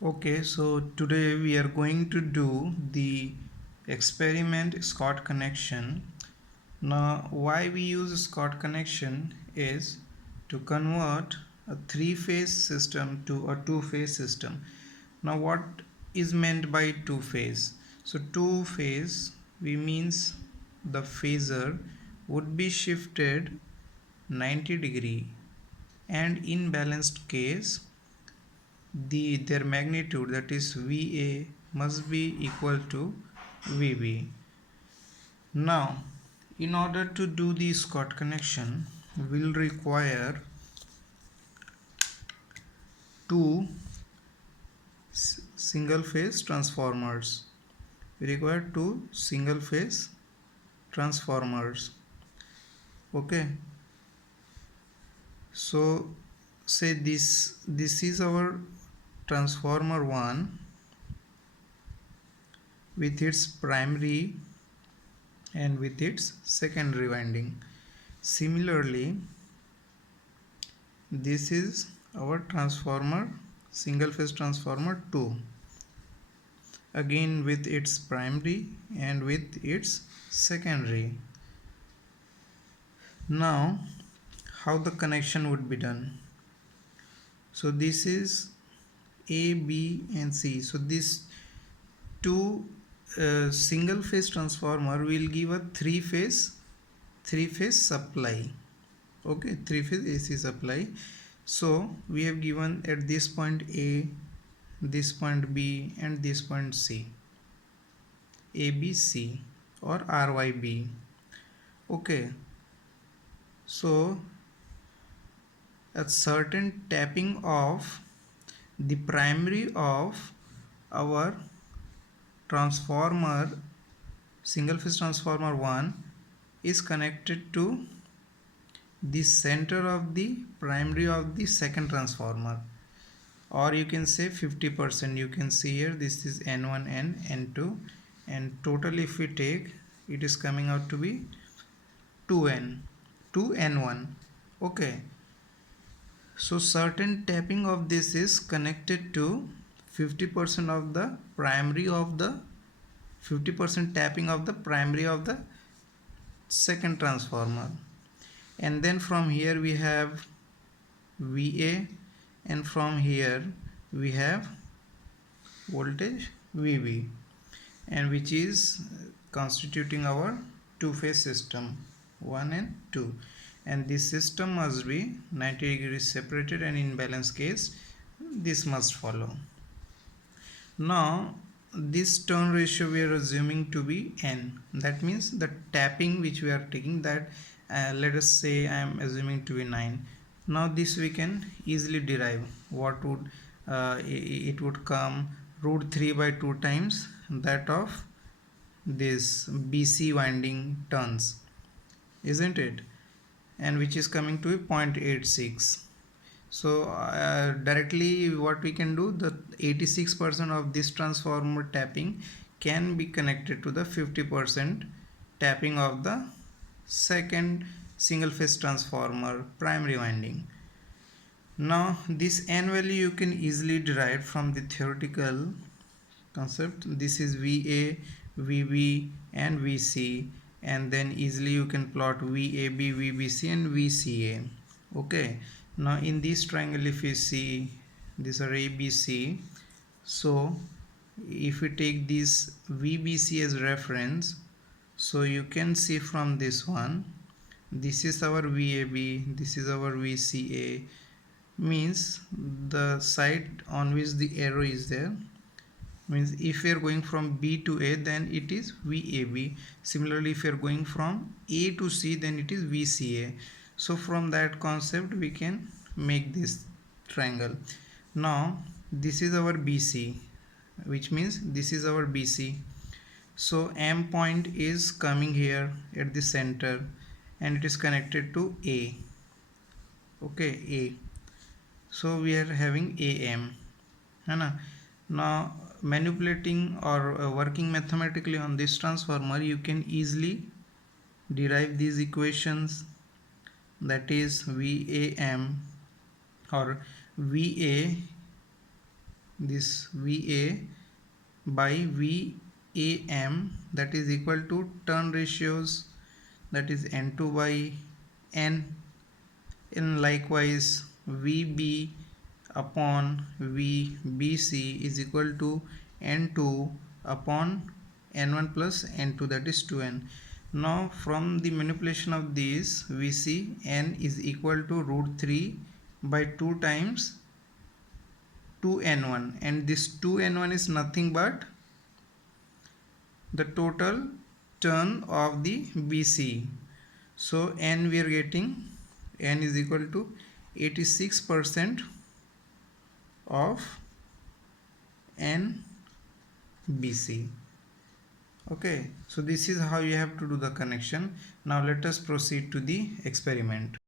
Okay, so today we are going to do the experiment Scott connection. Now, why we use Scott connection is to convert a three-phase system to a two-phase system. Now, what is meant by two-phase? So, two-phase we means the phasor would be shifted 90 degree, and in balanced case their magnitude, that is VA, must be equal to VB. Now, in order to do the Scott connection, we'll require two single phase transformers. We require two single phase transformers. Okay. So say this is our transformer 1 with its primary and with its secondary winding. Similarly, this is our transformer, single phase transformer 2, again with its primary and with its secondary. Now, how the connection would be done? So this is A, B and C. So this two single phase transformer will give a three phase supply. Okay, three phase AC supply. So we have given at this point A, this point B and this point C, ABC or RYB. Okay, so a certain tapping of the primary of our transformer, single phase transformer 1, is connected to the center of the primary of the second transformer, or you can say 50%. You can see here this is N1 and N2, and total if we take, it is coming out to be 2N1. Okay, so certain tapping of this is connected to 50% of the primary of the 50% tapping of the primary of the second transformer, and then from here we have VA, and from here we have voltage VB, and which is constituting our two-phase system 1 and 2, and this system must be 90 degrees separated, and in balance case this must follow. Now this turn ratio we are assuming to be N. That means the tapping which we are taking, that let us say I am assuming to be 9. Now this we can easily derive. What would it would come root 3 by 2 times that of this BC winding turns, isn't it? And which is coming to a 0.86. So directly what we can do, the 86% of this transformer tapping can be connected to the 50% tapping of the second single phase transformer primary winding. Now this N value you can easily derive from the theoretical concept. This is VA, VB and VC, and then easily you can plot VAB, VBC and VCA. Okay, now in this triangle if you see, these are ABC, so if we take this VBC as reference, so you can see from this one, this is our VAB, this is our VCA, means the side on which the arrow is there, means if we are going from B to A then it is VAB. Similarly, if we are going from A to C then it is VCA. So from that concept we can make this triangle. Now this is our BC, which means this is our BC. So M point is coming here at the center and it is connected to A. Okay, A. So we are having AM. Now manipulating or working mathematically on this transformer, you can easily derive these equations, that is VAM or VA this VA by VAM, that is equal to turn ratios, that is N2 by N, and likewise VB upon VBC is equal to N2 upon N1 plus N2, that is 2N. Now from the manipulation of this we see N is equal to root 3 by 2 times 2N1, and this 2N1 is nothing but the total turn of the BC. So N we are getting, N is equal to 86% of NBC. Okay, so this is how you have to do the connection. Now let us proceed to the experiment.